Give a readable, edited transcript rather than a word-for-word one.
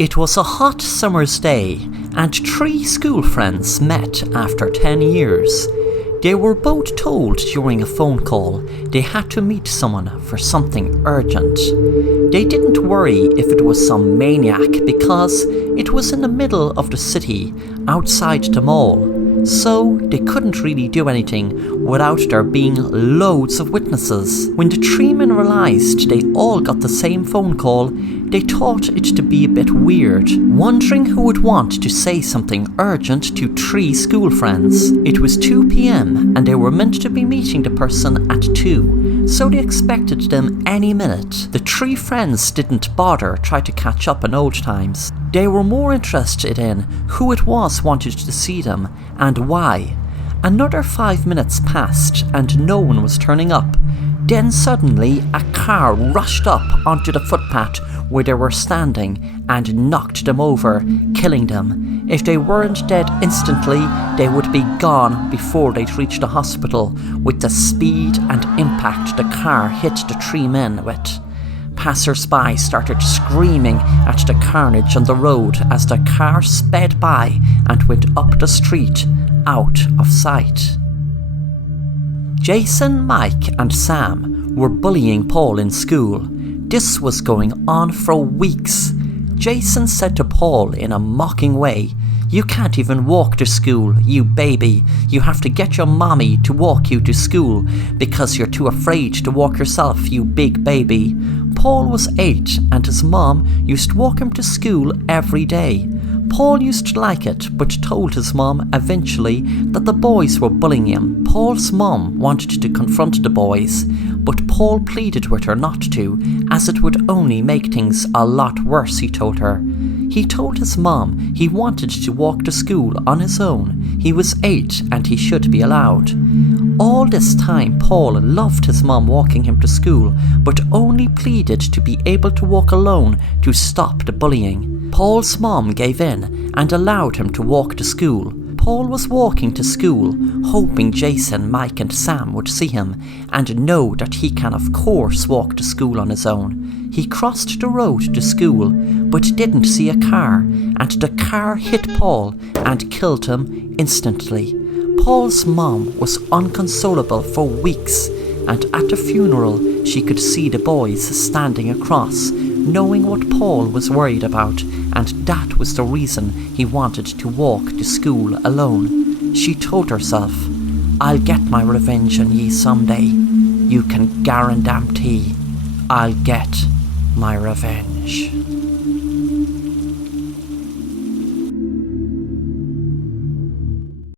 It was a hot summer's day, and three school friends met after 10 years. They were both told during a phone call they had to meet someone for something urgent. They didn't worry if it was some maniac because it was in the middle of the city, outside the mall, so they couldn't really do anything without there being loads of witnesses. When the three men realised they all got the same phone call, they thought it to be a bit weird, wondering who would want to say something urgent to three school friends. It was 2 p.m. and they were meant to be meeting the person at 2, so they expected them any minute. The three friends didn't bother try to catch up on old times. They were more interested in who it was wanted to see them and why. Another 5 minutes passed and no one was turning up. Then suddenly a car rushed up onto the footpath where they were standing and knocked them over, killing them. If they weren't dead instantly, they would be gone before they'd reach the hospital with the speed and impact the car hit the three men with. Passers-by started screaming at the carnage on the road as the car sped by and went up the street, out of sight. Jason, Mike and Sam were bullying Paul in school. This was going on for weeks. Jason said to Paul in a mocking way, "You can't even walk to school, you baby. You have to get your mommy to walk you to school because you're too afraid to walk yourself, you big baby." Paul was 8 and his mom used to walk him to school every day. Paul used to like it, but told his mom eventually that the boys were bullying him. Paul's mom wanted to confront the boys, but Paul pleaded with her not to, as it would only make things a lot worse, he told her. He told his mom he wanted to walk to school on his own. He was 8 and he should be allowed. All this time Paul loved his mom walking him to school, but only pleaded to be able to walk alone to stop the bullying. Paul's mom gave in and allowed him to walk to school. Paul was walking to school, hoping Jason, Mike and Sam would see him and know that he can of course walk to school on his own. He crossed the road to school, but didn't see a car, and the car hit Paul and killed him instantly. Paul's mom was inconsolable for weeks, and at the funeral she could see the boys standing across, knowing what Paul was worried about, and that was the reason he wanted to walk to school alone. She told herself, "I'll get my revenge on ye someday. You can guarantee I'll get my revenge."